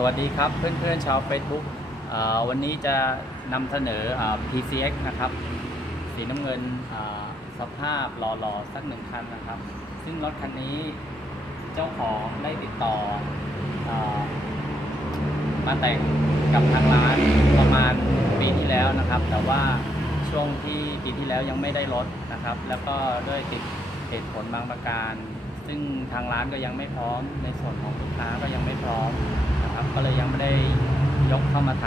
สวัสดีครับเพื่อนๆชาว Facebook วันนี้จะนำเสนอ PCX นะครับ สีน้ำเงินสภาพหล่อๆ สักหนึ่งคันนะครับ ซึ่งรถคันนี้เจ้าของได้ติดต่ออมาแต่งกับทางร้านประมาณปีที่แล้วนะครับ แต่ว่าช่วงที่ปีที่แล้วยังไม่ได้รถนะครับ แล้วก็ด้วยติดเหตุผลบางประการ ซึ่งทางร้านก็ยังไม่พร้อมในส่วนของลูกค้าก็ยังไม่ ก็เลยยังไม่ได้ยกเข้ามาท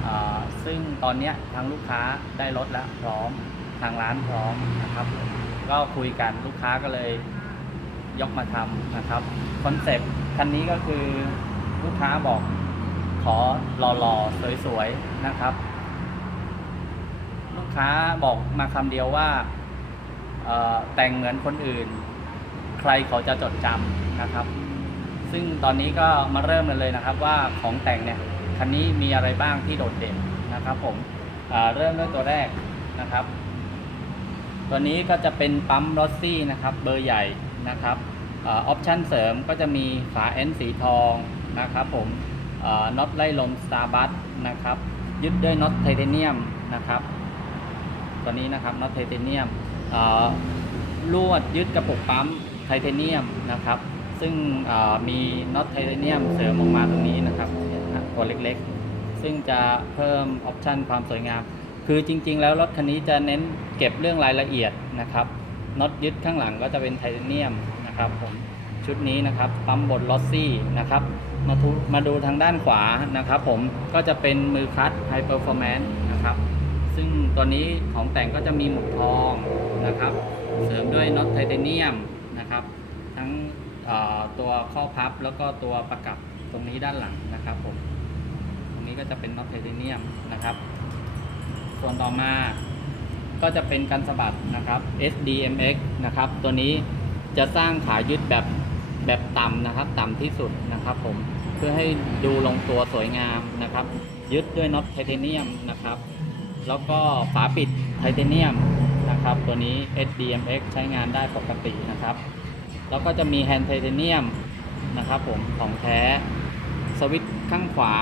ำซึ่งตอนนี้ทางลูกค้าได้รถแล้วพร้อมทางร้านพร้อมนะครับ ก็คุยกันลูกค้าก็เลยยกมาทำนะครับคอนเซปต์คันนี้ก็คือลูกค้าบอกขอหล่อๆสวยๆนะครับ ลูกค้าบอกมาคำเดียวว่าแต่งเหมือนคนอื่น ใครเขาจะจดจำนะครับ ซึ่งตอนนี้ก็มาเริ่มกันเลยนะครับว่าของแต่งเนี่ยคันนี้มีอะไรบ้างที่โดดเด่นนะครับผมเริ่มด้วยตัวแรกนะครับ ตัวนี้ก็จะเป็นปั๊มรอสซี่นะครับเบอร์ใหญ่นะครับออปชั่นเสริมก็จะมีฝาเอ็นสีทองนะครับผมน็อตไล่ลมสตาร์บัคนะครับยึดด้วยน็อตไทเทเนียมนะครับตัวนี้นะครับน็อตไทเทเนียมลวดยึดกระปุกปั๊มไทเทเนียมนะครับ ซึ่งมีน็อตไทเทเนียมเสริมออกมาตรงนี้นะครับตัวเล็กๆ ซึ่งจะเพิ่มออปชันความสวยงาม คือจริงๆ แล้วรถคันนี้จะเน้นเก็บเรื่องรายละเอียดนะครับน็อตยึดข้างหลังก็จะเป็นไทเทเนียมนะครับผมชุดนี้นะครับปั๊มบนลอสซี่นะครับมาทุมาดูทางด้านขวานะครับผมก็จะเป็นมือคัตไฮเปอร์ฟอร์แมนซ์นะครับซึ่งตัวนี้ของแต่งก็จะมีหมุดทองนะครับ เสริมด้วยน็อตไทเทเนียมนะครับ ทั้ง ตัวข้อพับแล้วก็ตัวประกับตรงนี้ด้านหลังนะครับผม ตรงนี้ก็จะเป็นน็อตไทเทเนียมนะครับ ส่วนต่อมาก็จะเป็นกันสะบัดนะครับ SDMX นะครับ ตัวนี้จะสร้างขายึดแบบแบบต่ำนะครับ ต่ำที่สุดนะครับผม เพื่อให้ดูลงตัวสวยงามนะครับ ยึดด้วยน็อตไทเทเนียมนะครับ แล้วก็ฝาปิดไทเทเนียมนะครับ ตัวนี้ SDMX ใช้งานได้ปกตินะครับ แล้วก็จะมีแฮนด์ไทเทเนียมนะครับผมของแท้ สวิตช์ข้างขวา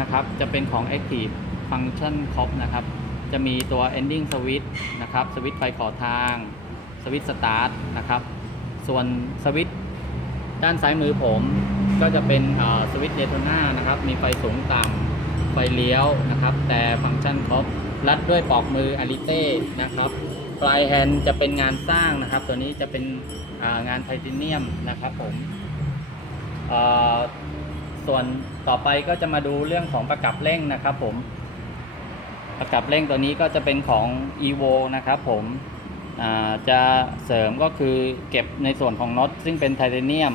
นะครับ จะเป็นของ Active Function Cop นะครับ จะมีตัว Ending Switch นะครับ สวิตช์ไฟขอทาง สวิตช์สตาร์ทนะครับ ส่วนสวิตช์ด้านซ้ายมือผมก็จะเป็นสวิตช์เดโทนานะครับ มีไฟสูงต่ำไฟเลี้ยวนะครับ แต่ฟังก์ชันครบรัดด้วยปลอกมืออาริเต้นะครับ ปลายแฮนด์จะเป็นงานสร้างนะครับ ตัวนี้จะเป็นางานไทเทเนียมนะครับผมส่วนต่อไปก็จะมาดูเรื่องของประกับเร่งนะครับผมประกับเร่งตัวนี้ก็จะเป็นของ evo นะครับผมจะเสริมก็คือเก็บในส่วนของน็อตซึ่งเป็นไทเทเนียม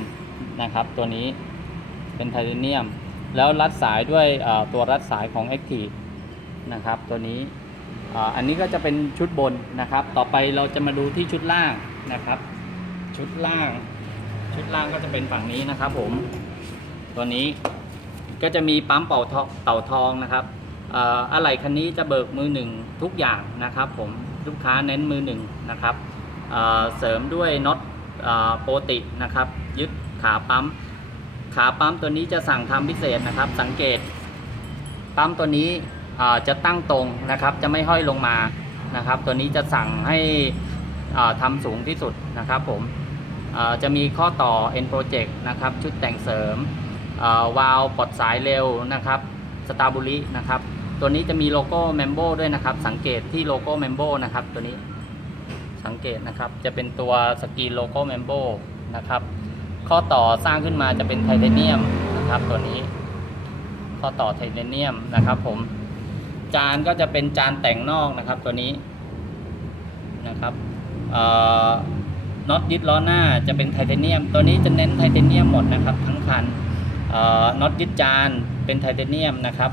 นะครับตัวนี้เป็นไทเทเนียม แล้วรัดสายด้วยตัวรัดสายของ Active นะครับตัวนี้ อันนี้ก็จะเป็นชุดบนนะครับ ต่อไปเราจะมาดูที่ชุดล่างนะครับ ชุดล่าง ชุดล่างก็จะเป็นฝั่งนี้นะครับ ผม ตัวนี้ก็จะมีปั๊มเป่าทองเต่าทองนะครับอ่ออะไหล่คันนี้จะเบิกมือหนึ่งทุกอย่างนะครับ ผมลูกค้าเน้นมือหนึ่งนะครับเสริมด้วยน็อตโปรตินะครับ ยึดขาปั๊ม ขาปั๊มตัวนี้จะสั่งทำพิเศษนะครับ สังเกตปั๊มตัวนี้ จะตั้งตรงนะครับจะไม่ห้อยลงมานะครับ ตัวนี้จะสั่งให้อ่าทำสูงที่สุดนะครับผมจะมีข้อต่อ N Project นะครับชุดแต่งเสริมวาล์วปลดสายเร็วนะครับสตาบุรีนะครับตัวนี้จะมีโลโก้เมมโบด้วยนะครับ สังเกตที่โลโก้เมมโบนะครับตัวนี้สังเกตนะครับจะเป็นตัวสกรีนโลโก้เมมโบนะครับข้อต่อสร้างขึ้นมาจะเป็นไทเทเนียมนะครับตัวนี้ ข้อต่อไทเทเนียมนะครับผม จานก็จะเป็นจานแต่งนอกนะครับตัวนี้นะครับน็อตยึดล้อหน้าจะเป็นไทเทเนียม ตัวนี้จะเน้นไทเทเนียมหมดนะครับทั้งคันน็อตยึดจานเป็นไทเทเนียมนะครับ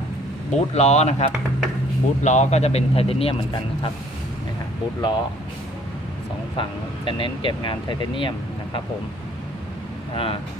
บูทล้อนะครับบูทล้อก็จะเป็นไทเทเนียมเหมือนกันนะครับนะฮะบูทล้อสองฝั่งจะเน้นเก็บงานไทเทเนียมนะครับผมอ่า